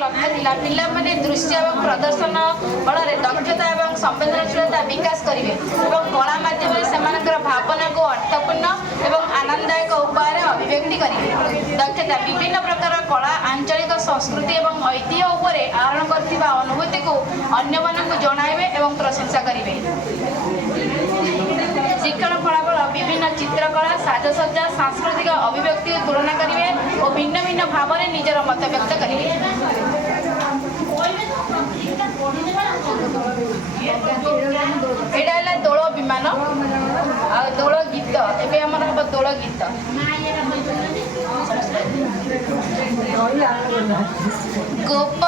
लक्ष्य थिला पिला माने दृश्य एवं प्रदर्शन बल दक्षता एवं संवेदनशीलता विकास करेंगे और कला माध्यम से भावना को अर्थपूर्ण एवं आनंददायक उपाय अभिव्यक्ति करेंगे। दक्षता विभिन्न प्रकार कला आंचलिक संस्कृति एवं ऐतिह्य उपर आहरण करथिबा अनुभूति को अन्य मानक जणाइबे एवं प्रशंसा करेंगे। शिक्षण फलाफल विभिन्न चित्रकला साजसज्जा सांस्कृतिक अभिव्यक्ति तुलना करेंगे और भिन्न भिन्न भाव में निजर मत व्यक्त करेंगे। यहाँ दोल विमान आ दोल गीत एवं आम हम दोल गीत गोप